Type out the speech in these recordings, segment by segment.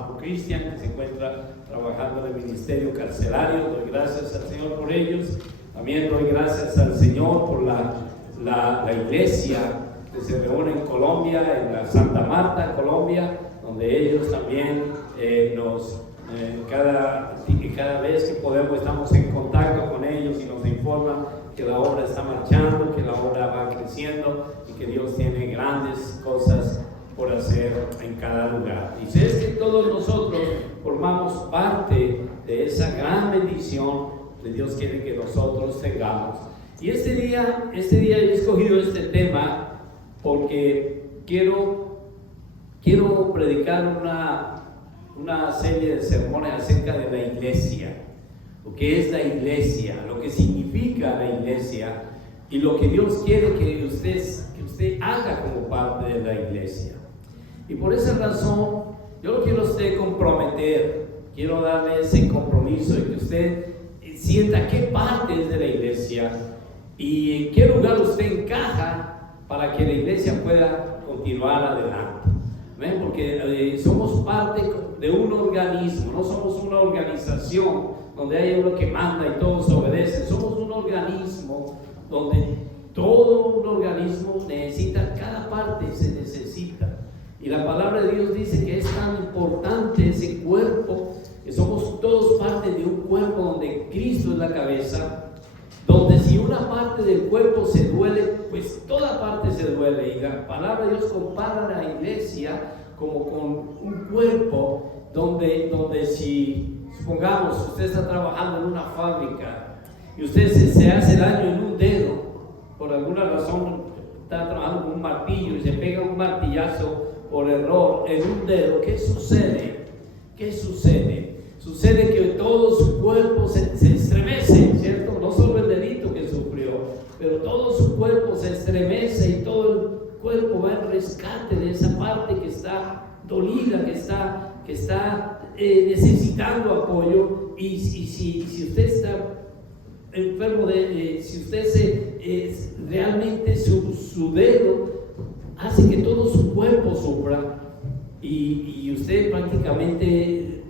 hermano Cristian, que se encuentra trabajando en el ministerio carcelario. Doy gracias al Señor por ellos. También doy gracias al Señor por la iglesia que se reúne en Colombia, en la Santa Marta, Colombia, donde ellos también cada vez que podemos estamos en contacto con ellos y nos informan que la obra está marchando, que la obra va creciendo y que Dios tiene grandes cosas por hacer en cada lugar. Y sé que todos nosotros formamos parte de esa gran bendición que Dios quiere que nosotros tengamos. Y este día he escogido este tema porque quiero predicar una serie de sermones acerca de la iglesia, lo que es la iglesia, lo que significa la iglesia y lo que Dios quiere que usted haga como parte de la iglesia. Y por esa razón yo lo quiero a usted comprometer, quiero darle ese compromiso de que usted sienta qué parte es de la iglesia y en qué lugar usted encaja para que la iglesia pueda continuar adelante. ¿Ven? Porque somos parte de un organismo, no somos una organización donde hay uno que manda y todos obedecen. Somos un organismo donde todo un organismo necesita, cada parte se necesita. Y la palabra de Dios dice que es tan importante ese cuerpo, que somos todos parte de un cuerpo donde Cristo es la cabeza, donde si una parte del cuerpo se duele, pues toda parte se duele. Y la palabra de Dios compara a la iglesia como con un cuerpo donde si, supongamos, usted está trabajando en una fábrica y usted se hace daño en un dedo, por alguna razón está trabajando con un martillo y se pega un martillazo por error en un dedo, ¿qué sucede? ¿Qué sucede? Sucede que todo su cuerpo se estremece, ¿cierto? No solo el dedito que sufrió, pero todo su cuerpo se estremece y todo el cuerpo va en rescate de esa parte que está dolida, que está necesitando apoyo. Y si usted está enfermo, si usted realmente su dedo hace que todo su cuerpo sufra y usted prácticamente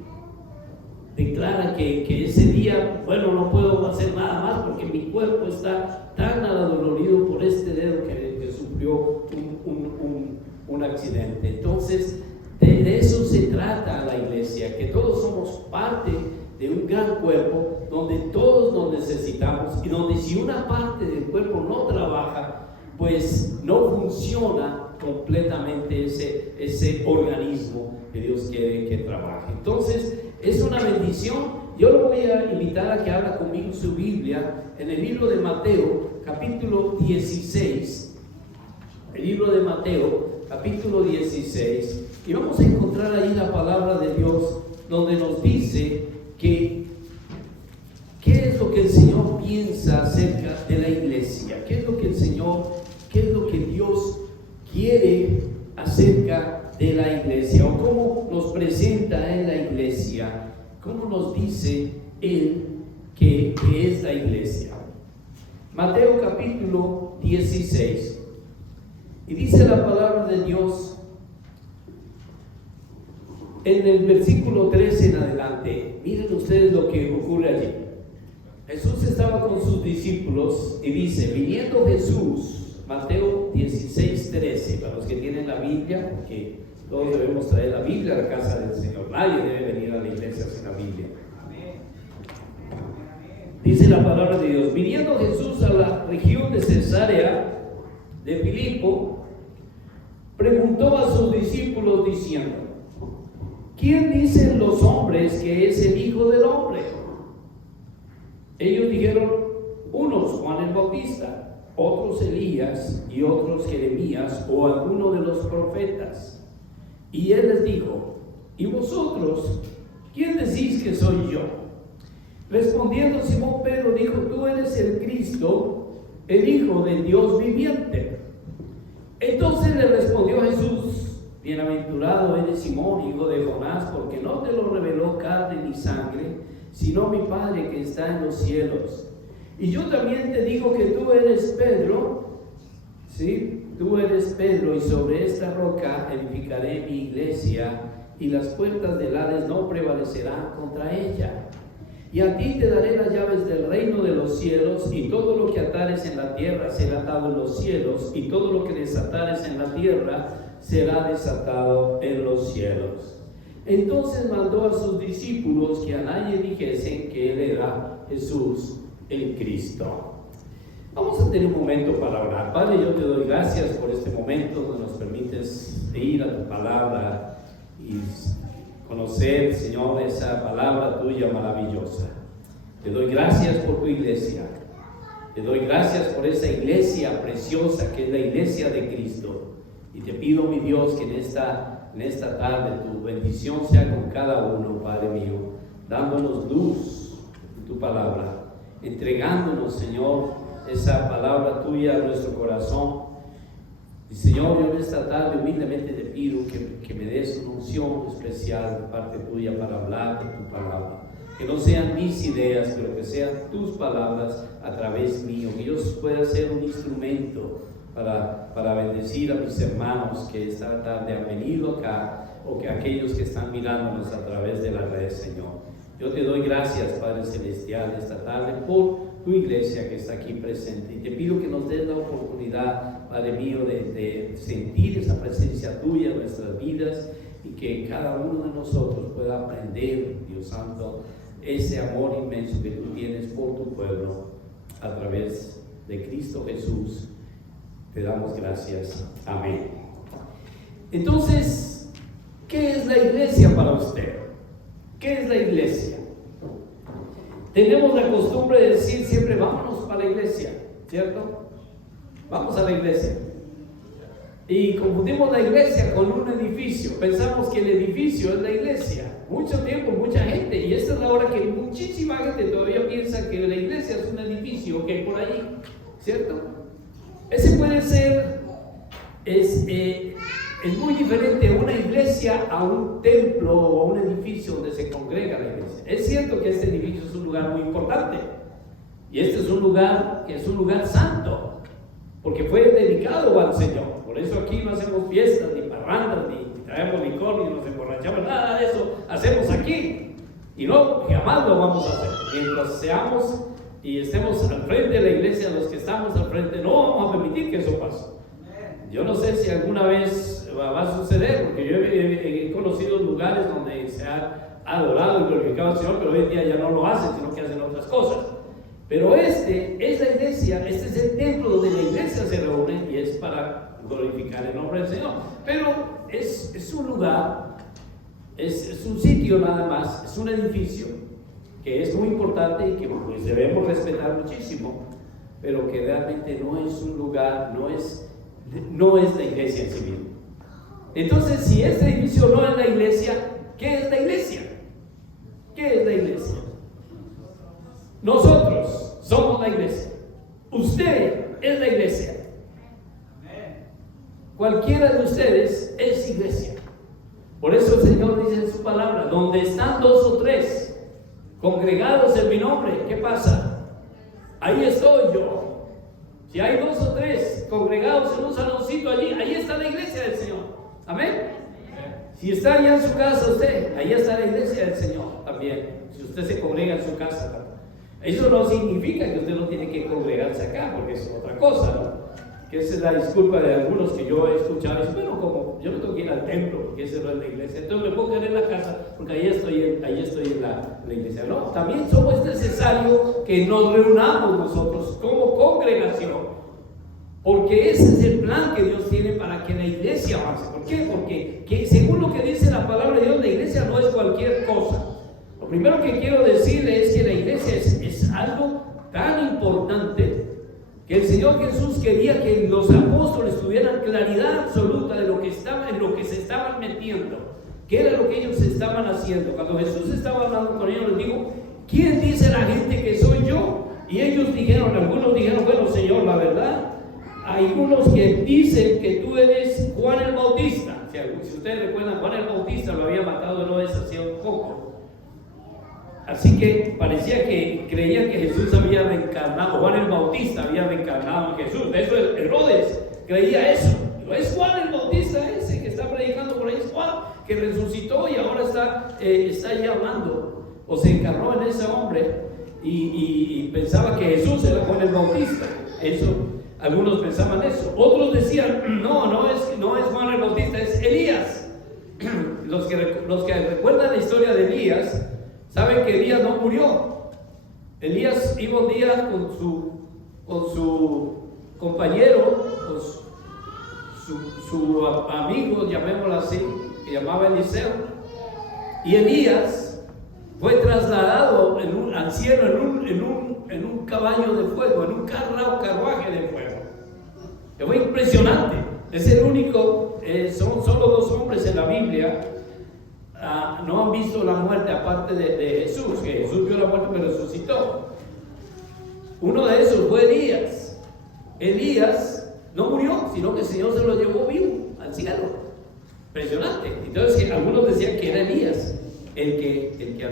declara que ese día, bueno, no puedo hacer nada más porque mi cuerpo está tan adolorido por este dedo que sufrió un accidente. Entonces, de eso se trata la iglesia, que todos somos parte de un gran cuerpo donde todos nos necesitamos y donde si una parte del cuerpo no trabaja, pues no funciona completamente ese organismo que Dios quiere que trabaje. Entonces, es una bendición. Yo lo voy a invitar a que abra conmigo su Biblia en el libro de Mateo, capítulo 16. El libro de Mateo, capítulo 16. Y vamos a encontrar ahí la palabra de Dios, donde nos dice que qué es lo que el Señor piensa acerca de la iglesia, qué es lo que Dios quiere acerca de la iglesia, o cómo nos presenta en la iglesia, cómo nos dice Él que es la iglesia. Mateo capítulo 16, y dice la palabra de Dios en el versículo 13 en adelante. Miren ustedes lo que ocurre allí. Jesús estaba con sus discípulos y dice, viniendo Jesús, Mateo 16, 13, para los que tienen la Biblia, porque todos debemos traer la Biblia a la casa del Señor. Nadie debe venir a la iglesia sin la Biblia. Dice la palabra de Dios, viniendo Jesús a la región de Cesarea de Filipo, preguntó a sus discípulos diciendo, ¿quién dicen los hombres que es el Hijo del Hombre? Ellos dijeron, unos Juan el Bautista, otros Elías y otros Jeremías o alguno de los profetas. Y él les dijo, ¿y vosotros quién decís que soy yo? Respondiendo Simón Pedro dijo, tú eres el Cristo, el Hijo del Dios viviente. Entonces le respondió Jesús, bienaventurado eres Simón, hijo de Jonás, porque no te lo reveló carne ni sangre, sino mi Padre que está en los cielos. Y yo también te digo que tú eres Pedro, ¿sí? Tú eres Pedro, y sobre esta roca edificaré mi iglesia, y las puertas del Hades no prevalecerán contra ella. Y a ti te daré las llaves del reino de los cielos, y todo lo que atares en la tierra será atado en los cielos, y todo lo que desatares en la tierra será desatado en los cielos. Entonces mandó a sus discípulos que a nadie dijesen que él era Jesús el Cristo. Vamos a tener un momento para orar. Padre, yo te doy gracias por este momento donde nos permites ir a tu palabra y conocer, Señor, esa palabra tuya maravillosa. Te doy gracias por tu iglesia. Te doy gracias por esa iglesia preciosa que es la iglesia de Cristo. Y te pido, mi Dios, que en esta tarde tu bendición sea con cada uno, Padre mío, dándonos luz en tu palabra, entregándonos, Señor, esa palabra tuya a nuestro corazón. Y Señor, yo en esta tarde humildemente te pido que me des una unción especial de parte tuya para hablar de tu palabra. Que no sean mis ideas, pero que sean tus palabras a través mío. Que yo pueda ser un instrumento para bendecir a mis hermanos que esta tarde han venido acá, o que aquellos que están mirándonos a través de la red, Señor. Yo te doy gracias, Padre Celestial, esta tarde por tu iglesia que está aquí presente. Y te pido que nos des la oportunidad, Padre mío, de sentir esa presencia tuya en nuestras vidas, y que cada uno de nosotros pueda aprender, Dios Santo, ese amor inmenso que tú tienes por tu pueblo a través de Cristo Jesús. Te damos gracias. Amén. Entonces, ¿qué es la iglesia para usted? ¿Qué es la iglesia? Tenemos la costumbre de decir siempre, vámonos para la iglesia, ¿cierto? Vamos a la iglesia. Y confundimos la iglesia con un edificio. Pensamos que el edificio es la iglesia. Mucho tiempo, mucha gente, y esta es la hora que muchísima gente todavía piensa que la iglesia es un edificio que hay por ahí, ¿cierto? Ese puede ser, es muy diferente una iglesia a un templo o a un edificio donde se congrega la iglesia. Es cierto que este edificio es un lugar muy importante, y este es un lugar que es un lugar santo, porque fue dedicado al Señor. Por eso aquí no hacemos fiestas, ni parrandas, ni traemos licor, ni nos emborrachamos, nada de eso hacemos aquí. Y no, jamás lo vamos a hacer. Mientras seamos y estemos al frente de la iglesia, los que estamos al frente, no vamos a permitir que eso pase. Yo no sé si alguna vez va a suceder, porque yo he conocido lugares donde se ha adorado y glorificado al Señor, pero hoy en día ya no lo hacen, sino que hacen otras cosas. Pero este es la iglesia, este es el templo donde la iglesia se reúne, y es para glorificar el nombre del Señor. Pero es un lugar, es un sitio nada más, es un edificio que es muy importante y que pues debemos respetar muchísimo, pero que realmente no es un lugar, no es la iglesia en sí misma. Entonces, si este edificio no es la iglesia, ¿qué es la iglesia? ¿Qué es la iglesia? Nosotros somos la iglesia. Usted es la iglesia. Cualquiera de ustedes es iglesia. Por eso el Señor dice en su palabra, donde están 2 o 3 congregados en mi nombre, ¿qué pasa? Ahí estoy yo. Si hay 2 o 3 congregados en un saloncito allí, ahí está la iglesia del Señor. Amén. Si está allá en su casa usted, ahí está la iglesia del Señor también. Si usted se congrega en su casa, eso no significa que usted no tiene que congregarse acá, porque es otra cosa, ¿no? Que esa es la disculpa de algunos que yo he escuchado. Dicen, bueno, como yo no tengo que ir al templo, porque esa no es la iglesia, entonces me puedo quedar en la casa, porque ahí estoy en la iglesia. No, también es necesario que nos reunamos nosotros como congregación, porque ese es el plan que Dios tiene para que la iglesia avance. ¿Por qué? Porque según lo que dice la palabra de Dios, la iglesia no es cualquier cosa. Lo primero que quiero decirle es que la iglesia es algo tan importante que el Señor Jesús quería que los apóstoles tuvieran claridad absoluta de lo que en lo que se estaban metiendo, qué era lo que ellos estaban haciendo. Cuando Jesús estaba hablando con ellos, les dijo, ¿quién dice la gente que soy yo? Y ellos dijeron, algunos dijeron, bueno, Señor, la verdad, hay unos que dicen que tú eres Juan el Bautista. Si ustedes recuerdan, Juan el Bautista lo había matado Herodes hacía un poco. Así que parecía que creían que Jesús había reencarnado, Juan el Bautista había reencarnado en Jesús. De eso Herodes creía eso. Pero es Juan el Bautista ese que está predicando por ahí, es Juan, que resucitó y ahora está ahí hablando, o se encarnó en ese hombre, y pensaba que Jesús era Juan el Bautista. Eso, algunos pensaban eso. Otros decían, no es Juan el Bautista, es Elías. Los que recuerdan la historia de Elías saben que Elías no murió. Elías iba un día con su compañero, con su amigo, llamémoslo así, que llamaba Eliseo, y Elías fue trasladado al cielo en un caballo de fuego, en un carruaje de fuego. Que fue impresionante. Es el único, son solo 2 hombres en la Biblia, no han visto la muerte aparte de Jesús, que Jesús vio la muerte pero resucitó. Uno de esos fue Elías. Elías no murió, sino que el Señor se lo llevó vivo al cielo. Impresionante. Entonces algunos decían que era Elías el que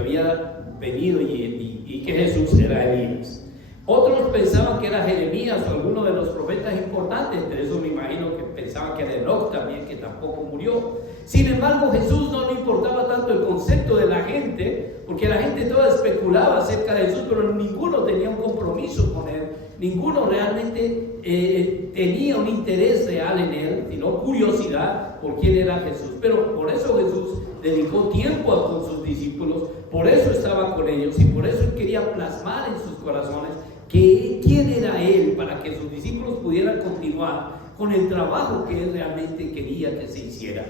había venido y que Jesús era Elías. Otros pensaban que era Jeremías o alguno de los profetas importantes. Entre eso me imagino que pensaban que era Enoc también, que tampoco murió. Sin embargo, Jesús no le importaba tanto el concepto de la gente, porque la gente toda especulaba acerca de Jesús, pero ninguno tenía un compromiso con él. Ninguno realmente tenía un interés real en él, sino curiosidad por quién era Jesús. Pero por eso Jesús dedicó tiempo con sus discípulos, por eso estaba con ellos y por eso él quería plasmar en sus corazones quién era él, para que sus discípulos pudieran continuar con el trabajo que él realmente quería que se hiciera.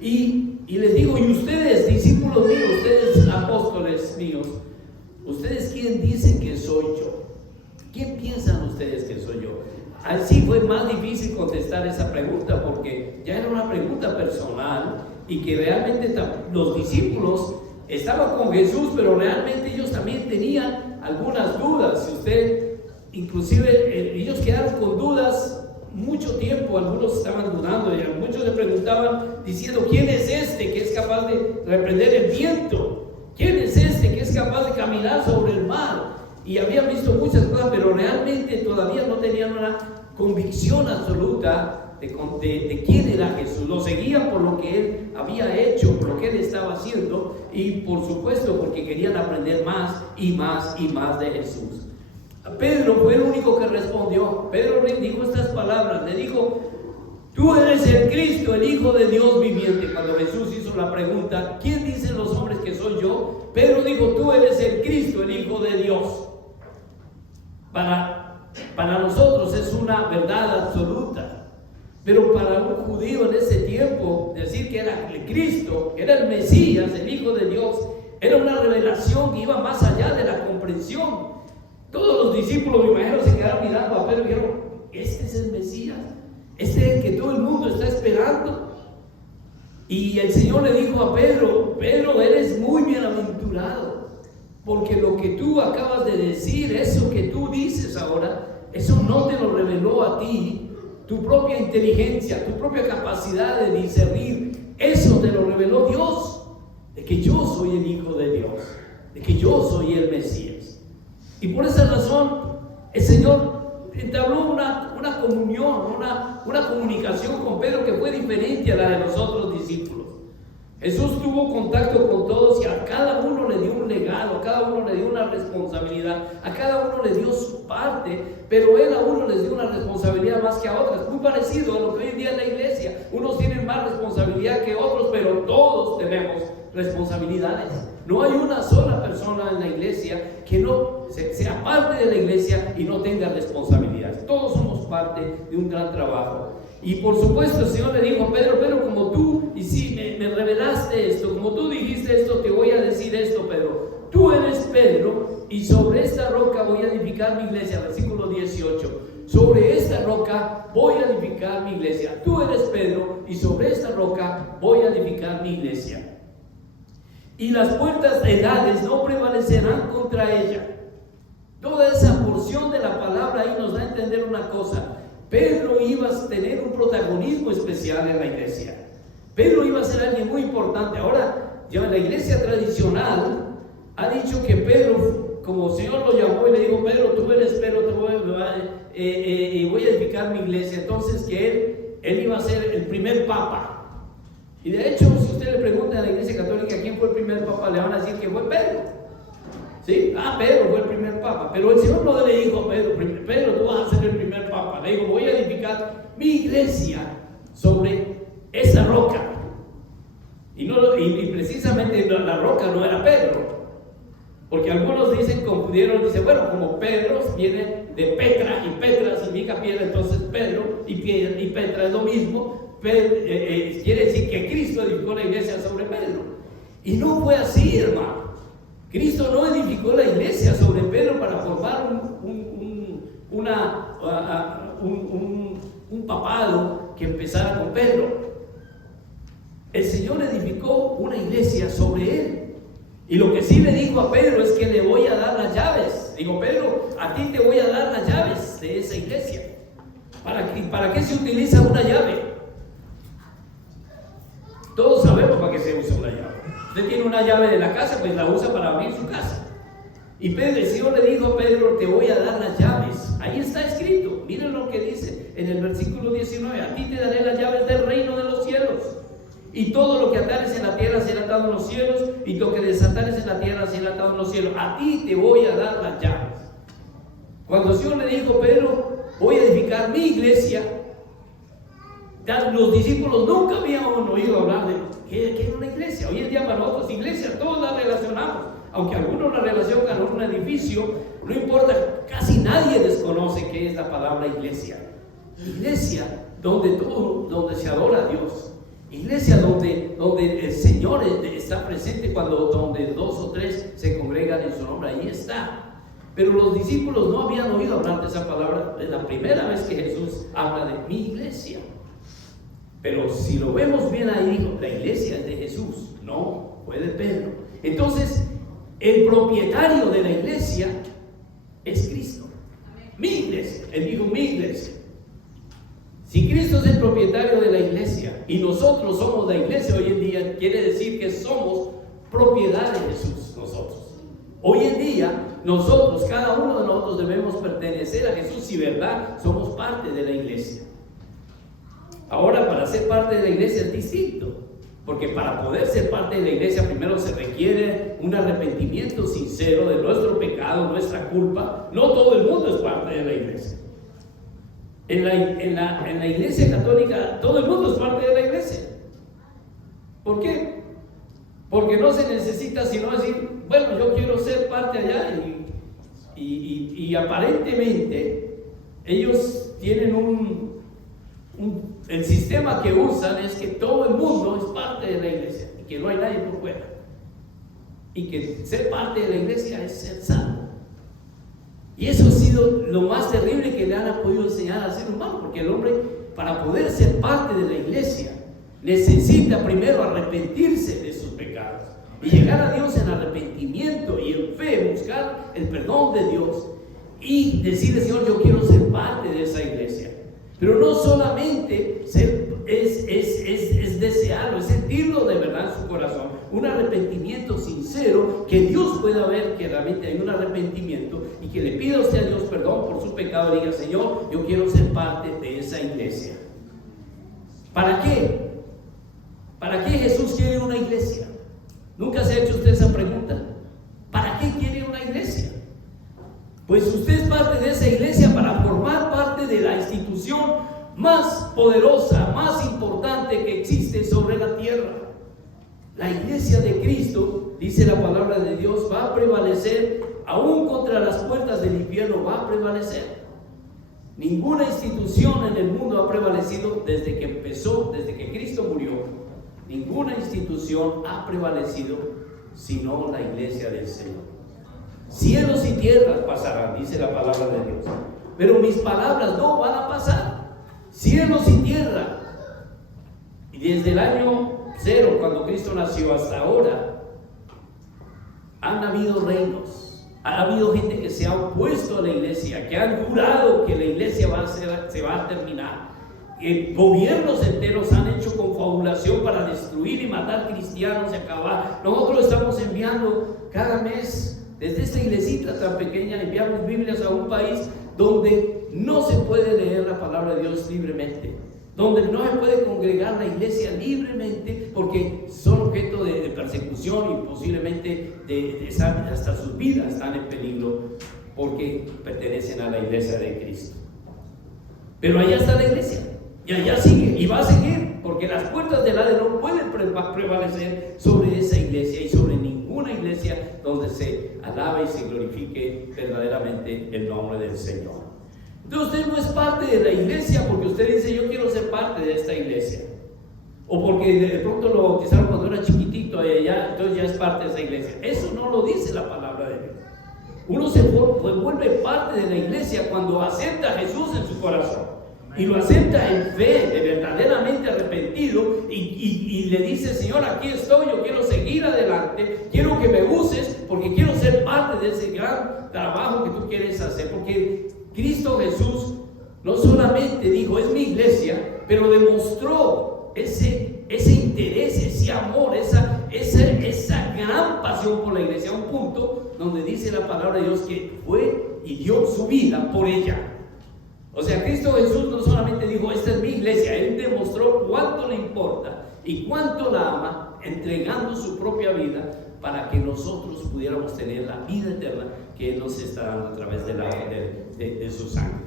Y les digo, y ustedes, discípulos míos, ustedes apóstoles míos, ¿ustedes quién dicen que soy yo? ¿Quién piensan ustedes que soy yo? Así fue más difícil contestar esa pregunta, porque ya era una pregunta personal y que realmente los discípulos estaban con Jesús, pero realmente ellos también tenían algunas dudas. Si usted, inclusive ellos quedaron con dudas mucho tiempo, algunos estaban dudando y muchos le preguntaban diciendo, ¿quién es este que es capaz de reprender el viento? ¿Quién es este que es capaz de caminar sobre el mar? Y habían visto muchas cosas, pero realmente todavía no tenían una convicción absoluta de quién era Jesús. Lo seguían por lo que él había hecho, por lo que él estaba haciendo, y por supuesto porque querían aprender más y más y más de Jesús. Pedro fue el único que respondió. Pedro le dijo estas palabras, le dijo, tú eres el Cristo, el Hijo de Dios viviente. Cuando Jesús hizo la pregunta, ¿quién dicen los hombres que soy yo? Pedro dijo, tú eres el Cristo, el Hijo de Dios. Para nosotros es una verdad absoluta, pero para un judío en ese tiempo, decir que era el Cristo, era el Mesías, el Hijo de Dios, era una revelación que iba más allá de la comprensión. Todos los discípulos, me imagino, se quedaron mirando a Pedro y dijeron, este es el Mesías, este es el que todo el mundo está esperando. Y el Señor le dijo a Pedro, Pedro, eres muy bienaventurado, porque lo que tú acabas de decir, eso que tú dices ahora, eso no te lo reveló a ti tu propia inteligencia, tu propia capacidad de discernir, eso te lo reveló Dios, de que yo soy el Hijo de Dios, de que yo soy el Mesías. Y por esa razón el Señor entabló una comunión, una comunicación con Pedro que fue diferente a la de los otros discípulos. Jesús tuvo contacto con todos y a cada uno le dio un legado, a cada uno le dio una responsabilidad, a cada uno le dio su parte, pero él a uno les dio una responsabilidad más que a otras, muy parecido a lo que hoy en día en la iglesia. Unos tienen más responsabilidad que otros, pero todos tenemos responsabilidades. No hay una sola persona en la iglesia que no sea parte de la iglesia y no tenga responsabilidades. Todos somos parte de un gran trabajo. Y por supuesto el Señor le dijo a Pedro, pero como tú, y sí, me revelaste esto, como tú dijiste esto, te voy a decir esto, Pedro. Tú eres Pedro, y sobre esta roca voy a edificar mi iglesia. Versículo 18. Sobre esta roca voy a edificar mi iglesia. Tú eres Pedro, y sobre esta roca voy a edificar mi iglesia. Y las puertas del Hades no prevalecerán contra ella. Toda esa porción de la palabra ahí nos da a entender una cosa. Pedro iba a tener un protagonismo especial en la iglesia. Pedro iba a ser alguien muy importante. Ahora, ya la iglesia tradicional ha dicho que Pedro, como el Señor lo llamó y le dijo, Pedro, tú eres Pedro, voy a edificar mi iglesia. Entonces que él iba a ser el primer papa. Y de hecho, si usted le pregunta a la Iglesia Católica quién fue el primer papa, le van a decir que fue Pedro. ¿Sí? Pedro fue el primer papa. Pero el Señor no le dijo a Pedro: Pedro, tú vas a ser el primer papa. Le dijo: voy a edificar mi iglesia sobre esa roca. Y precisamente la roca no era Pedro. Porque algunos confundieron, dicen, bueno, como Pedro viene de Petra, y Petra significa piedra, entonces Pedro y Petra es lo mismo. Quiere decir que Cristo edificó la iglesia sobre Pedro. Y no fue así, hermano. Cristo no edificó la iglesia sobre Pedro para formar un papado que empezara con Pedro. El Señor edificó una iglesia sobre él. Y lo que sí le dijo a Pedro es que le voy a dar las llaves. Digo: Pedro, a ti te voy a dar las llaves de esa iglesia. ¿Para qué se utiliza una llave? Todos sabemos para qué se usa una llave. Usted tiene una llave de la casa, pues la usa para abrir su casa. Y el Señor le dijo a Pedro: te voy a dar las llaves. Ahí está escrito. Miren lo que dice en el versículo 19: a ti te daré las llaves del reino de los cielos. Y todo lo que atares en la tierra será atado en los cielos, y lo que desatares en la tierra será atado en los cielos. A ti te voy a dar las llaves. Cuando el Señor le dijo: Pedro, voy a edificar mi iglesia, los discípulos nunca habían oído hablar de qué era una iglesia. Hoy en día para nosotros iglesia todos la relacionamos, aunque algunos la relacionan con un edificio, no importa, casi nadie desconoce qué es la palabra iglesia. Iglesia donde se adora a Dios. Iglesia donde el Señor está presente, donde 2 o 3 se congregan en su nombre, ahí está. Pero los discípulos no habían oído hablar de esa palabra. Es la primera vez que Jesús habla de mi iglesia. Pero si lo vemos bien ahí, la iglesia es de Jesús, no fue de Pedro. Entonces, el propietario de la iglesia es Cristo. Mi iglesia, él dijo mi iglesia. Si Cristo es el propietario de la iglesia y nosotros somos la iglesia hoy en día, quiere decir que somos propiedad de Jesús nosotros. Hoy en día, nosotros, cada uno de nosotros debemos pertenecer a Jesús y verdad, somos parte de la iglesia. Ahora, para ser parte de la iglesia es distinto, porque para poder ser parte de la iglesia primero se requiere un arrepentimiento sincero de nuestro pecado, nuestra culpa. No todo el mundo es parte de la iglesia. En la iglesia católica todo el mundo es parte de la iglesia. ¿Por qué? Porque no se necesita sino decir: bueno, yo quiero ser parte allá, y aparentemente ellos tienen el sistema que usan es que todo el mundo es parte de la iglesia y que no hay nadie por fuera, y que ser parte de la iglesia es ser salvo. Y eso ha sido lo más terrible que le han podido enseñar al ser humano, porque el hombre, para poder ser parte de la iglesia, necesita primero arrepentirse de sus pecados y llegar a Dios en arrepentimiento y en fe, buscar el perdón de Dios y decirle: Señor, yo quiero ser parte de esa iglesia. Pero no solamente es desearlo, es sentirlo de verdad en su corazón, un arrepentimiento sincero, que Dios pueda ver que realmente hay un arrepentimiento y que le pida usted a Dios perdón por su pecado y diga: Señor, yo quiero ser parte de esa iglesia. ¿Para qué? ¿Para qué Jesús quiere una iglesia? ¿Nunca se ha hecho usted esa pregunta? ¿Para qué quiere una iglesia? Pues usted es parte de esa iglesia para formar parte de la institución más poderosa, más importante que existe sobre la tierra. La iglesia de Cristo, dice la palabra de Dios, va a prevalecer aún contra las puertas del infierno, va a prevalecer. Ninguna institución en el mundo ha prevalecido desde que empezó, desde que Cristo murió. Ninguna institución ha prevalecido sino la iglesia del Señor. Cielos y tierras pasarán, dice la palabra de Dios, pero mis palabras no van a pasar. Cielos y tierra. Y desde el año 0, cuando Cristo nació, hasta ahora, han habido reinos, ha habido gente que se ha opuesto a la iglesia, que han jurado que la iglesia se va a terminar. Gobiernos enteros han hecho confabulación para destruir y matar cristianos y acabar. Nosotros estamos enviando cada mes, desde esta iglesita tan pequeña, enviamos Biblias a un país donde no se puede leer la palabra de Dios libremente. donde no se puede congregar la iglesia libremente porque son objeto de persecución y posiblemente hasta sus vidas están en peligro porque pertenecen a la iglesia de Cristo. Pero allá está la iglesia y allá sigue y va a seguir, porque las puertas del Hades no pueden prevalecer sobre esa iglesia y sobre ninguna iglesia donde se alabe y se glorifique verdaderamente el nombre del Señor. Entonces usted no es parte de la iglesia porque usted dice yo quiero ser parte de esta iglesia, o porque de pronto lo bautizaron cuando era chiquitito y allá, entonces ya es parte de esa iglesia. Eso no lo dice la palabra de Dios. Uno se vuelve parte de la iglesia cuando acepta a Jesús en su corazón y lo acepta en fe, de verdaderamente arrepentido, y le dice: Señor, aquí estoy, yo quiero seguir adelante, quiero que me uses porque quiero ser parte de ese gran trabajo que tú quieres hacer. Porque Cristo Jesús no solamente dijo es mi iglesia, pero demostró ese interés, ese amor, esa gran pasión por la iglesia, a un punto donde dice la palabra de Dios que fue y dio su vida por ella. O sea, Cristo Jesús no solamente dijo esta es mi iglesia, Él demostró cuánto le importa y cuánto la ama, entregando su propia vida para que nosotros pudiéramos tener la vida eterna que Él nos está dando a través de su sangre.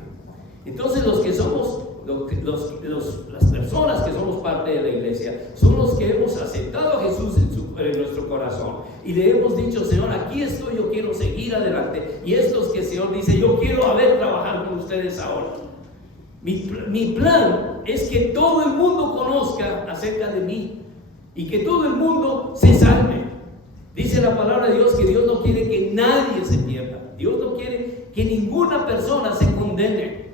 Entonces los que somos, las personas que somos parte de la iglesia, son los que hemos aceptado a Jesús en nuestro corazón y le hemos dicho: Señor, aquí estoy, yo quiero seguir adelante. Y estos que el Señor dice: yo quiero trabajar con ustedes ahora. Mi plan es que todo el mundo conozca acerca de mí y que todo el mundo se salve. Dice la palabra de Dios que Dios no quiere que nadie se pierda. Dios no quiere que ninguna persona se condene.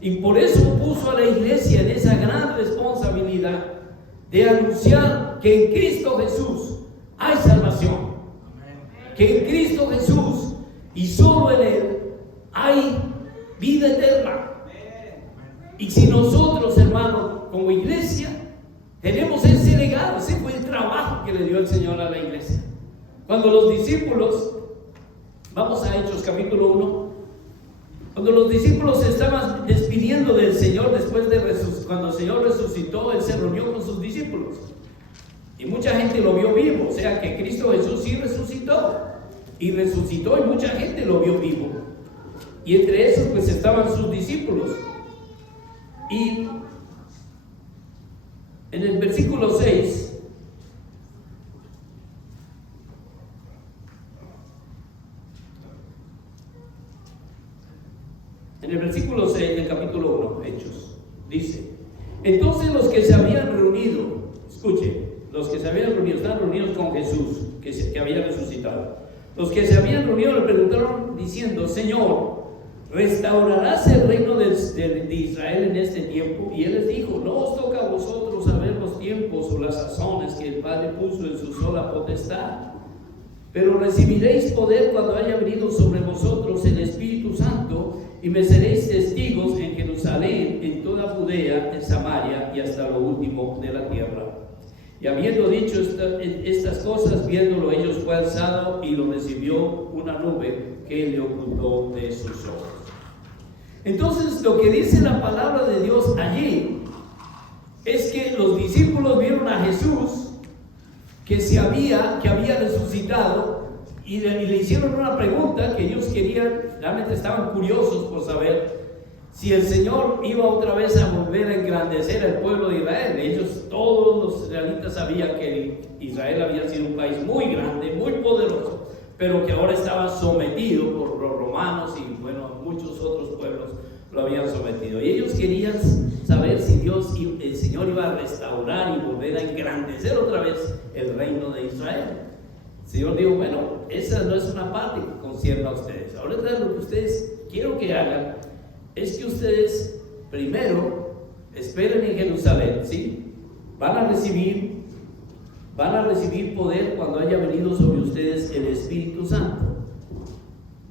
Y por eso puso a la iglesia en esa gran responsabilidad de anunciar que en Cristo Jesús hay salvación. Que en Cristo Jesús y solo en Él hay vida eterna. Y si nosotros, hermanos, como iglesia, tenemos ese legado, ese fue el trabajo que le dio el Señor a la iglesia. Cuando los discípulos, vamos a Hechos capítulo 1, cuando los discípulos se estaban despidiendo del Señor después de cuando el Señor resucitó, Él se reunió con sus discípulos. Y mucha gente lo vio vivo, o sea que Cristo Jesús sí resucitó. Y resucitó y mucha gente lo vio vivo. Y entre esos pues estaban sus discípulos. Y en el versículo 6, del capítulo 1, Hechos, dice: entonces los que se habían reunido, escuchen, los que se habían reunido, están reunidos con Jesús, que había resucitado. Los que se habían reunido le preguntaron diciendo: Señor, ¿restaurarás el reino de Israel en este tiempo? Y Él les dijo: no os toca a vosotros saber los tiempos o las sazones que el Padre puso en su sola potestad, pero recibiréis poder cuando haya venido sobre vosotros el Espíritu Santo, y me seréis testigos en Jerusalén, en toda Judea, en Samaria y hasta lo último de la tierra. Y habiendo dicho estas cosas, viéndolo ellos, fue alzado y lo recibió una nube que le ocultó de sus ojos. Entonces, lo que dice la palabra de Dios allí es que los discípulos vieron a Jesús que había resucitado, y le hicieron una pregunta que ellos querían, realmente estaban curiosos por saber si el Señor iba otra vez a volver a engrandecer al pueblo de Israel. Todos los israelitas sabían que Israel había sido un país muy grande, muy poderoso, pero que ahora estaba sometido por los romanos y muchos otros pueblos lo habían sometido. Y ellos querían saber si el Señor iba a restaurar y volver a engrandecer otra vez el reino de Israel. El Señor dijo: esa no es una parte que concierne a ustedes. Ahora lo que ustedes quiero que hagan es que ustedes primero esperen en Jerusalén, ¿sí? Van a recibir poder cuando haya venido sobre ustedes el Espíritu Santo.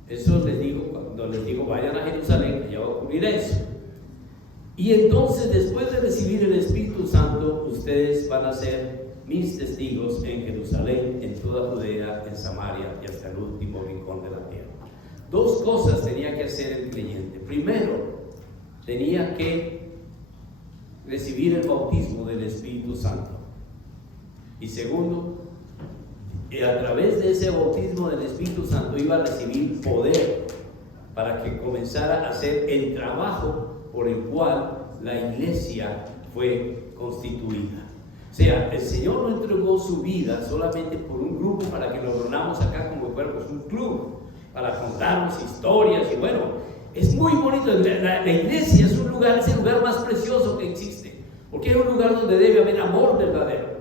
Eso les digo, cuando les digo vayan a Jerusalén, ya va a ocurrir eso. Y entonces, después de recibir el Espíritu Santo, ustedes van a ser mis testigos en Jerusalén, en toda Judea, en Samaria y hasta el último rincón de la tierra. Dos cosas tenía que hacer el creyente. Primero, tenía que recibir el bautismo del Espíritu Santo. Y segundo, a través de ese bautismo del Espíritu Santo iba a recibir poder para que comenzara a hacer el trabajo por el cual la iglesia fue constituida. O sea, el Señor no entregó su vida solamente por un grupo para que nos reunamos acá como si fuéramos un club, para contarnos historias. Y bueno, es muy bonito. La iglesia es un lugar, es el lugar más precioso que existe, porque es un lugar donde debe haber amor verdadero,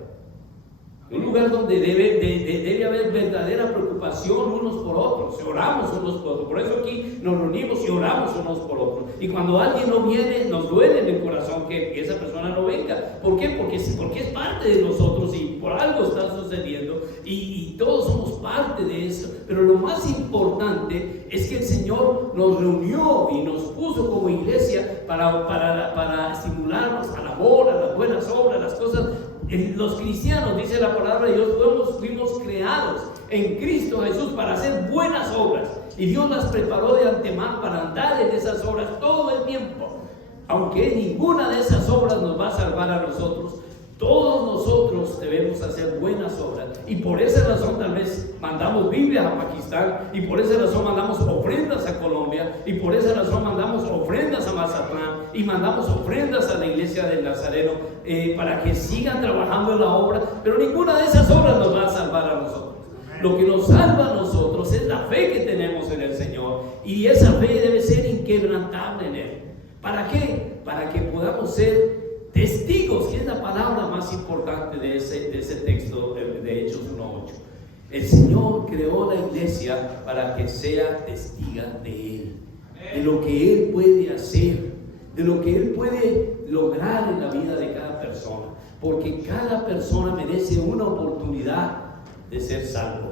un lugar donde debe haber verdadera preocupación unos por otros. Oramos unos por otros. Por eso aquí nos reunimos y oramos unos por otros. Y cuando alguien no viene, nos duele en el corazón que esa persona no venga. ¿Por qué? Porque es parte de nosotros y por algo está sucediendo. Y todos somos parte de eso. Pero lo más importante es que el Señor nos reunió y nos puso como iglesia para estimularnos al amor, a las buenas obras, las cosas. Los cristianos, dice la palabra de Dios, fuimos creados en Cristo Jesús para hacer buenas obras, y Dios las preparó de antemano para andar en esas obras todo el tiempo. Aunque ninguna de esas obras nos va a salvar a nosotros, todos nosotros debemos hacer buenas obras, y por esa razón tal vez mandamos Biblias a Pakistán, y por esa razón mandamos ofrendas a Colombia, y por esa razón mandamos ofrendas a Mazatlán, y mandamos ofrendas a la iglesia del Nazareno, para que sigan trabajando en la obra. Pero ninguna de esas obras nos va a salvar a nosotros. Lo que nos salva a nosotros es la fe que tenemos en el Señor, y esa fe debe ser inquebrantable en Él. ¿Para qué? Para que podamos ser testigos, que es la palabra más importante de ese texto de Hechos 1:8. El Señor creó la iglesia para que sea testiga de Él, de lo que Él puede hacer, de lo que Él puede lograr en la vida de cada persona, porque cada persona merece una oportunidad de ser salvo.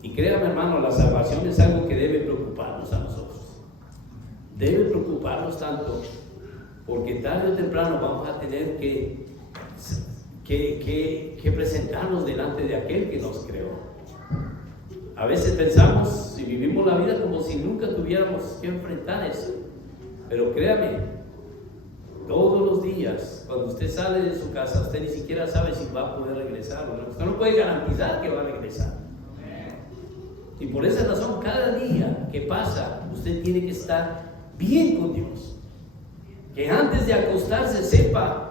Y créame, hermano, la salvación es algo que debe preocuparnos a nosotros. Debe preocuparnos tanto, porque tarde o temprano vamos a tener que presentarnos delante de aquel que nos creó. A veces pensamos y vivimos la vida como si nunca tuviéramos que enfrentar eso. Pero créame, todos los días, cuando usted sale de su casa, usted ni siquiera sabe si va a poder regresar o no. Usted no puede garantizar que va a regresar. Y por esa razón, cada día que pasa, usted tiene que estar bien con Dios. Que antes de acostarse sepa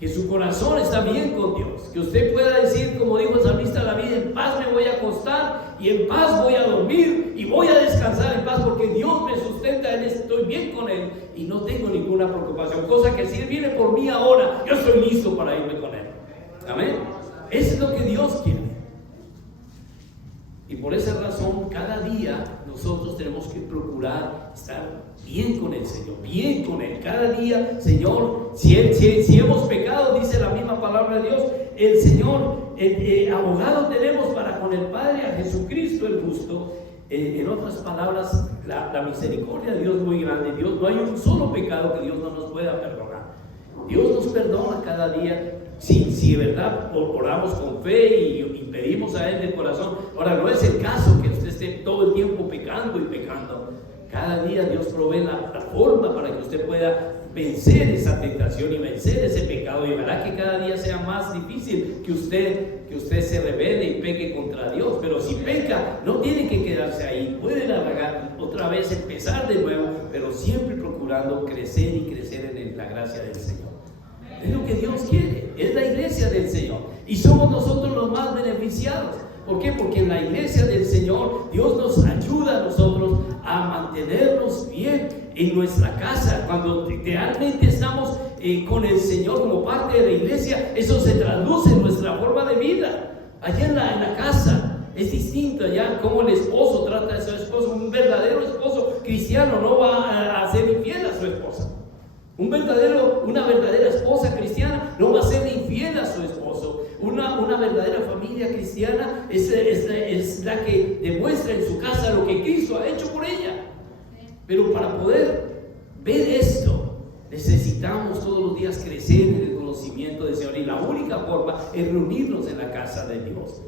que su corazón está bien con Dios. Que usted pueda decir, como dijo el salmista David, en paz me voy a acostar y en paz voy a dormir y voy a descansar en paz, porque Dios me sustenta, estoy bien con Él y no tengo ninguna preocupación. Cosa que si Él viene por mí ahora, yo estoy listo para irme con Él. Amén. Eso es lo que Dios quiere. Y por esa razón, cada día nosotros tenemos que procurar estar bien con el Señor, bien con Él. Cada día, Señor, si hemos pecado, dice la misma palabra de Dios, el Señor, abogado tenemos para con el Padre, a Jesucristo el justo. En otras palabras, la misericordia de Dios es muy grande. Dios, no hay un solo pecado que Dios no nos pueda perdonar. Dios nos perdona cada día. Si de verdad oramos con fe y pedimos a Él de corazón. Ahora, no es el caso que usted esté todo el tiempo pecando y pecando. Cada día Dios provee la forma para que usted pueda vencer esa tentación y vencer ese pecado. Y verá que cada día sea más difícil que usted se rebele y peque contra Dios. Pero si peca, no tiene que quedarse ahí. Puede largar otra vez, empezar de nuevo, pero siempre procurando crecer y crecer en la gracia del Señor. Es lo que Dios quiere, es la iglesia del Señor. Y somos nosotros los más beneficiados. ¿Por qué? Porque en la iglesia del Señor, Dios nos ayuda a nosotros a mantenernos bien en nuestra casa. Cuando realmente estamos con el Señor como parte de la iglesia, eso se traduce en nuestra forma de vida. Allá en la casa es distinto, allá como el esposo trata a su esposa. Un verdadero esposo cristiano no va a ser infiel a su esposa. Una verdadera esposa cristiana no va a ser infiel a su esposo. Una verdadera familia cristiana es la que demuestra en su casa lo que Cristo ha hecho por ella. Pero para poder ver esto, necesitamos todos los días crecer en el conocimiento del Señor. Y la única forma es reunirnos en la casa de Dios.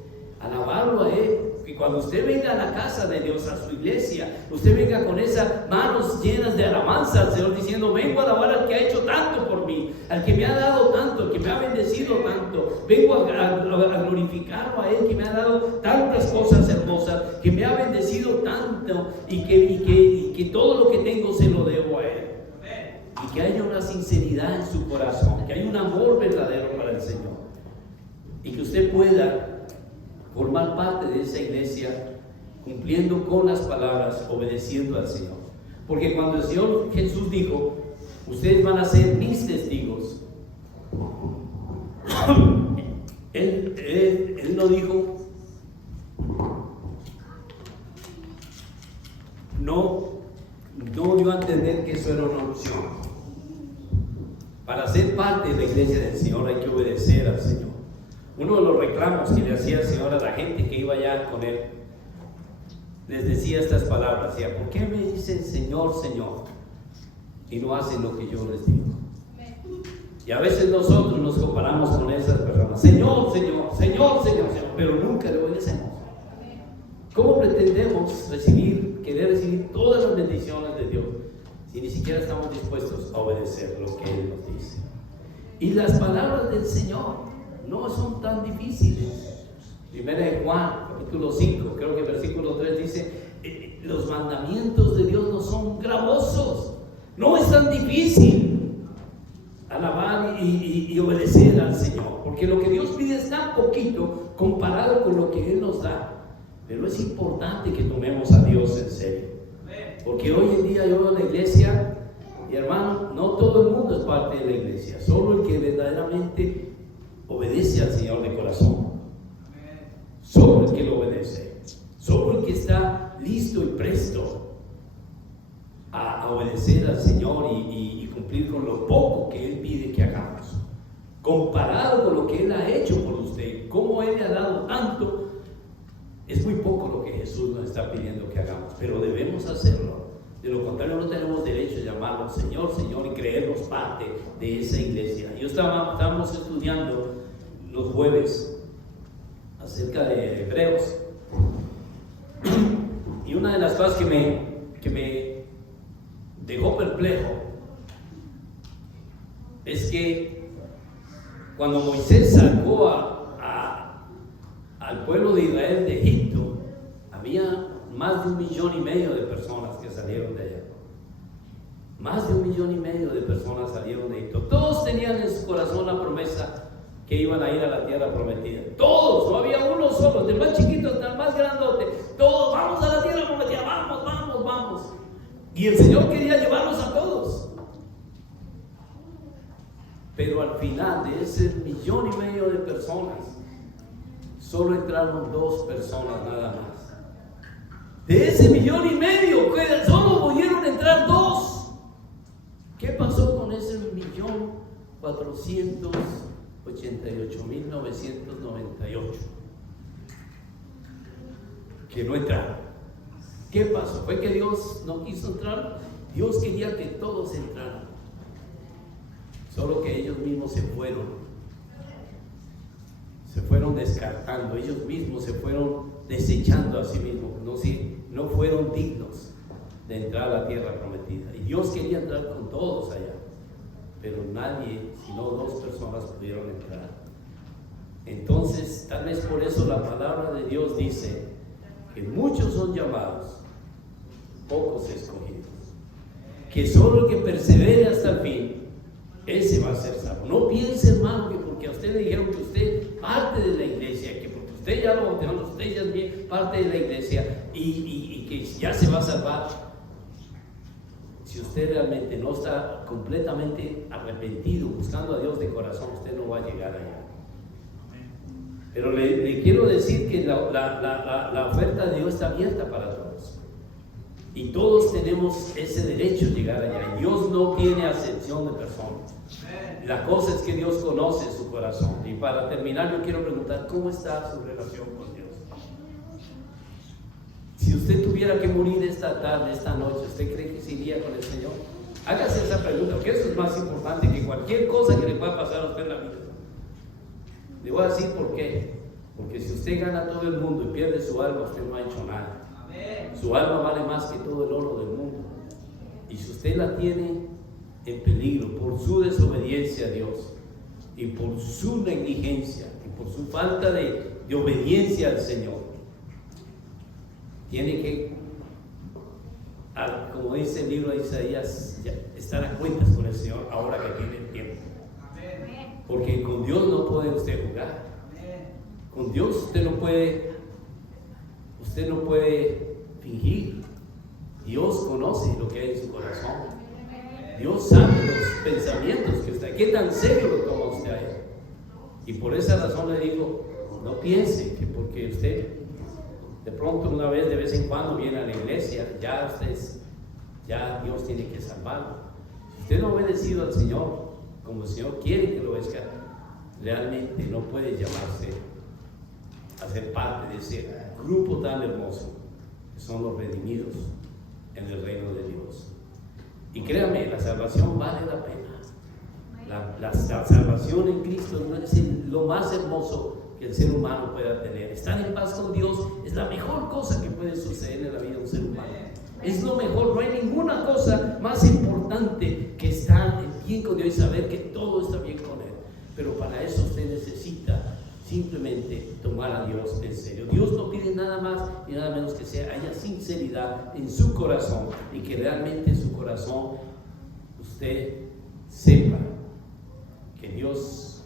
alabarlo a Él. Que cuando usted venga a la casa de Dios, a su iglesia, usted venga con esas manos llenas de alabanza al Señor, diciendo: vengo a alabar al que ha hecho tanto por mí, al que me ha dado tanto, al que me ha bendecido tanto. Vengo a glorificarlo a Él, que me ha dado tantas cosas hermosas, que me ha bendecido tanto, y que todo lo que tengo se lo debo a Él. Y que haya una sinceridad en su corazón, que haya un amor verdadero para el Señor, y que usted pueda formar parte de esa iglesia, cumpliendo con las palabras, obedeciendo al Señor. Porque cuando el Señor Jesús dijo: ustedes van a ser mis testigos, él no dijo, no dio a entender que eso era una opción. Para ser parte de la iglesia del Señor hay que obedecer al Señor. Uno de los reclamos que le hacía el Señor a la gente que iba allá con Él, les decía estas palabras: decía: ¿por qué me dicen Señor, Señor, y no hacen lo que yo les digo? Y a veces nosotros nos comparamos con esas personas: Señor, Señor, Señor, Señor, Señor, pero nunca le obedecemos. ¿Cómo pretendemos querer recibir todas las bendiciones de Dios si ni siquiera estamos dispuestos a obedecer lo que Él nos dice? Y las palabras del Señor no son tan difíciles. Primera de Juan, capítulo 5, creo que versículo 3 dice: los mandamientos de Dios no son gravosos. No es tan difícil alabar y obedecer al Señor, porque lo que Dios pide es tan poquito comparado con lo que Él nos da. Pero es importante que tomemos a Dios en serio, porque hoy en día yo veo la iglesia, y hermano, no todo el mundo es parte de la iglesia, solo el que verdaderamente obedece al Señor de corazón, solo el que lo obedece, solo el que está listo y presto a obedecer al Señor y cumplir con lo poco que Él pide que hagamos, comparado con lo que Él ha hecho por usted, cómo Él le ha dado tanto. Es muy poco lo que Jesús nos está pidiendo que hagamos, pero debemos hacerlo. De lo contrario, no tenemos derecho a llamarlo Señor, Señor, y creernos parte de esa iglesia. Estábamos estudiando los jueves acerca de Hebreos, y una de las cosas que me dejó perplejo es que cuando Moisés sacó al pueblo de Israel de Egipto, había más de 1,5 millones de personas que salieron de allá. Más de 1,5 millones de personas salieron de Egipto. Todos tenían en su corazón la promesa que iban a ir a la tierra prometida. Todos, no había uno solo, del más chiquito hasta el más grandote. Todos: vamos a la tierra prometida, vamos, vamos, vamos. Y el Señor quería llevarlos a todos. Pero al final de ese 1,5 millones de personas, solo entraron 2 personas nada más. De ese 1,5 millones, solo pudieron entrar 2. ¿Qué pasó con ese 1,488,998 que no entraron? ¿Qué pasó? ¿Fue que Dios no quiso entrar? Dios quería que todos entraran, solo que ellos mismos se fueron descartando, ellos mismos se fueron desechando a sí mismos, no fueron dignos de entrar a la tierra prometida. Y Dios quería entrar con todos allá, pero nadie, sino 2 personas pudieron entrar. Entonces, tal vez por eso la palabra de Dios dice que muchos son llamados, pocos escogidos, que solo el que persevere hasta el fin, ese va a ser salvo. No piense, hermano, que porque a usted le dijeron que usted parte de la iglesia, que porque usted ya lo bautizaron, usted ya es bien parte de la iglesia y que ya se va a salvar. Si usted realmente no está completamente arrepentido, buscando a Dios de corazón, usted no va a llegar allá. Pero le quiero decir que la oferta de Dios está abierta para todos. Y todos tenemos ese derecho de llegar allá. Dios no tiene acepción de personas. La cosa es que Dios conoce su corazón. Y para terminar, yo quiero preguntar: ¿cómo está su relación con Dios? Si usted tuviera que morir esta tarde, esta noche, ¿usted cree que se iría con el Señor? Hágase esa pregunta, porque eso es más importante que cualquier cosa que le pueda pasar a usted en la vida. Le voy a decir por qué. Porque si usted gana todo el mundo y pierde su alma, usted no ha hecho nada. Su alma vale más que todo el oro del mundo. Y si usted la tiene en peligro por su desobediencia a Dios y por su negligencia y por su falta de obediencia al Señor, tiene que, como dice el libro de Isaías, estar a cuentas con el Señor ahora que tiene el tiempo. Porque con Dios no puede usted jugar. Con Dios usted no puede fingir. Dios conoce lo que hay en su corazón. Dios sabe los pensamientos que usted, qué tan serio lo toma usted a él. Y por esa razón le digo, no piense que porque usted de pronto una vez, de vez en cuando viene a la iglesia, ya Dios tiene que salvarlo. Si usted no ha obedecido al Señor como el Señor quiere que lo obedezca, realmente no puede llamarse a ser parte de ese grupo tan hermoso que son los redimidos en el reino de Dios. Y créame, la salvación vale la pena. La salvación en Cristo es lo más hermoso que el ser humano pueda tener. Estar en paz con Dios es la mejor cosa que puede suceder en la vida de un ser humano. Es lo mejor, no hay ninguna cosa más importante que estar bien con Dios y saber que todo está bien con Él. Pero para eso usted necesita simplemente tomar a Dios en serio. Dios no pide nada más y nada menos que haya sinceridad en su corazón y que realmente en su corazón usted sepa que Dios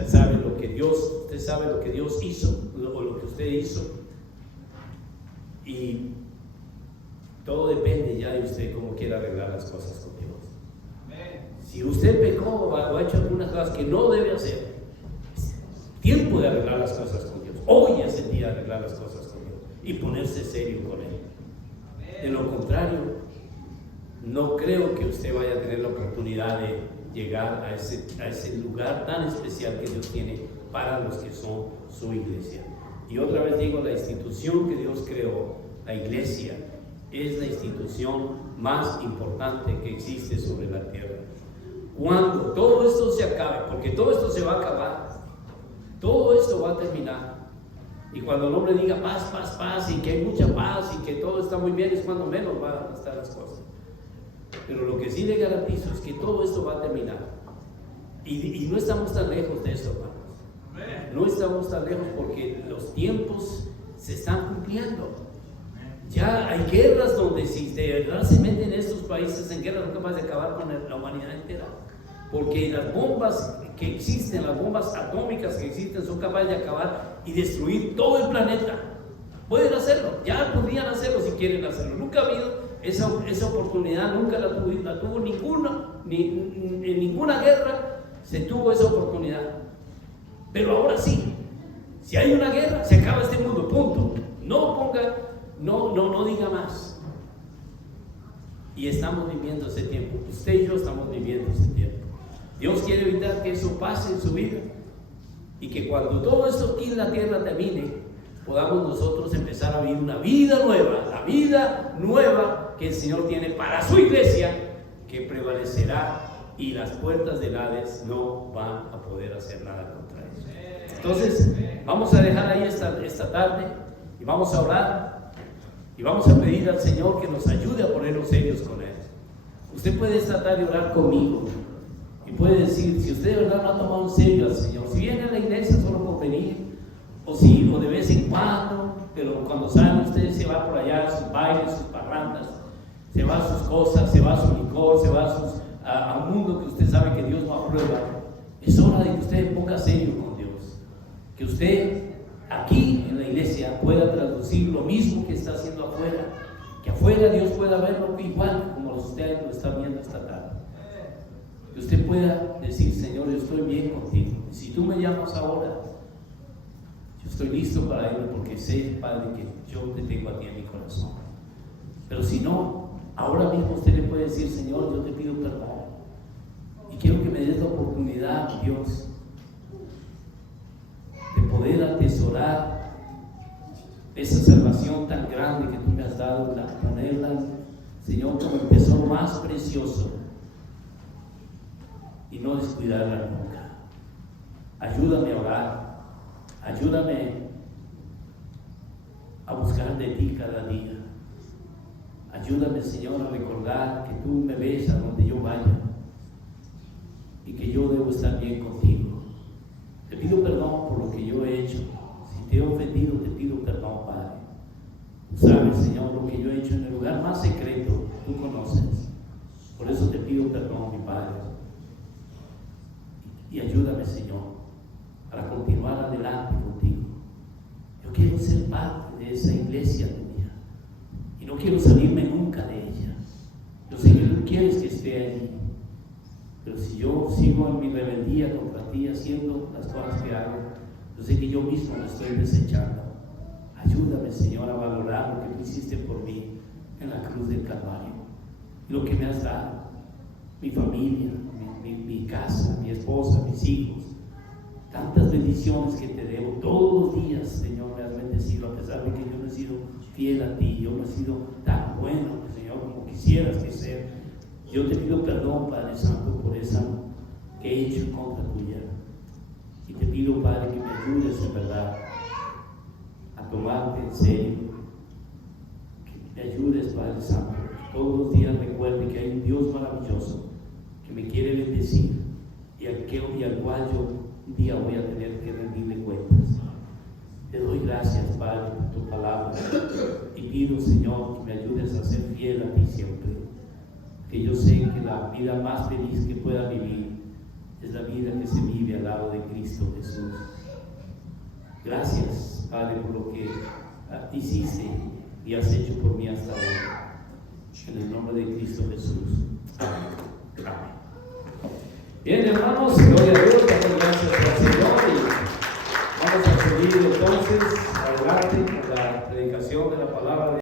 sabe lo que Dios hizo o lo que usted hizo, y todo depende ya de usted cómo quiera arreglar las cosas con Dios. Si usted pecó o ha hecho algunas cosas que no debe hacer, es tiempo de arreglar las cosas con Dios. Hoy es el día de arreglar las cosas con Dios y ponerse serio con Él. De lo contrario, no creo que usted vaya a tener la oportunidad de llegar a ese lugar tan especial que Dios tiene para los que son su iglesia. Y otra vez digo, la institución que Dios creó, la iglesia, es la institución más importante que existe sobre la tierra. Cuando todo esto se acabe, porque todo esto se va a acabar, todo esto va a terminar, y cuando el hombre diga paz, paz, paz, y que hay mucha paz y que todo está muy bien, es cuando menos van a estar las cosas. Pero lo que sí le garantizo es que todo esto va a terminar, y no estamos tan lejos de eso, hermanos. No estamos tan lejos, porque los tiempos se están cumpliendo. Ya hay guerras donde, si de verdad se meten estos países en guerra, son capaces de acabar con la humanidad entera. Porque las bombas que existen, las bombas atómicas que existen, son capaces de acabar y destruir todo el planeta. Pueden hacerlo, ya podrían hacerlo si quieren hacerlo. Nunca ha habido esa oportunidad, nunca la tuvo en ninguna guerra se tuvo esa oportunidad. Pero ahora sí, si hay una guerra, se acaba este mundo, punto. No diga más. Y estamos viviendo ese tiempo. Usted y yo estamos viviendo ese tiempo. Dios quiere evitar que eso pase en su vida, y que cuando todo esto aquí en la tierra termine, podamos nosotros empezar a vivir una vida nueva, la vida nueva que el Señor tiene para su iglesia, que prevalecerá, y las puertas del Hades no van a poder hacer nada contra eso. Entonces, vamos a dejar ahí esta tarde, y vamos a orar, y vamos a pedir al Señor que nos ayude a ponernos serios con Él. Usted puede esta tarde orar conmigo, y puede decir, si usted de verdad no ha tomado en serio al Señor, si viene a la iglesia solo por venir, o de vez en cuando, pero cuando salen ustedes se va por allá a sus bailes, sus parrandas, se va a sus cosas, se va a su licor, se va a un mundo que usted sabe que Dios no aprueba. Es hora de que usted ponga serio con Dios, que usted aquí en la iglesia pueda traducir lo mismo que está haciendo afuera, que afuera Dios pueda verlo igual como usted lo está viendo esta tarde. Que usted pueda decir, Señor, yo estoy bien contigo. Si tú me llamas ahora, yo estoy listo para irme, porque sé, Padre, que yo te tengo a ti en mi corazón. Pero si no, ahora mismo usted le puede decir, Señor, yo te pido perdón, y quiero que me des la oportunidad, Dios, de poder atesorar esa salvación tan grande que tú me has dado, ponerla, Señor, como el tesoro más precioso, y no descuidarla nunca. Ayúdame a orar, ayúdame a buscar de ti cada día. Ayúdame, Señor, a recordar que tú me ves a donde yo vaya y que yo debo estar bien contigo. Te pido perdón por lo que yo he hecho. Si te he ofendido, te pido perdón, Padre. Tú sabes, Señor, lo que yo he hecho en el lugar más secreto, tú conoces. Por eso te pido perdón, mi Padre. Y ayúdame, Señor, para continuar adelante contigo. Yo quiero ser parte de esa iglesia tuya y no quiero salirme nunca de ella. Yo sé que tú quieres que esté allí, pero si yo sigo en mi rebeldía contra ti haciendo las cosas que hago, yo sé que yo mismo me estoy desechando. Ayúdame, Señor, a valorar lo que tú hiciste por mí en la cruz del Calvario y lo que me has dado, mi familia, mi casa, mi esposa, mis hijos. Tantas bendiciones que te debo todos los días, Señor, me has bendecido, a pesar de que yo no he sido fiel a ti, yo no he sido tan bueno, Señor, como quisieras que sea. Yo te pido perdón, Padre Santo, por esa que he hecho en contra tuya. Y te pido, Padre, que me ayudes en verdad a tomarte en serio, que me ayudes, Padre Santo, que todos los días recuerde que hay un Dios maravilloso que me quiere bendecir y al cual yo un día voy a tener que rendirle cuentas. Te doy gracias, Padre, por tu palabra y pido, Señor, que me ayudes a ser fiel a ti siempre, que yo sé que la vida más feliz que pueda vivir es la vida que se vive al lado de Cristo Jesús. Gracias, Padre, por lo que hiciste y has hecho por mí hasta hoy. En el nombre de Cristo Jesús. Amén. Amén. Bien, hermanos, gloria a Dios.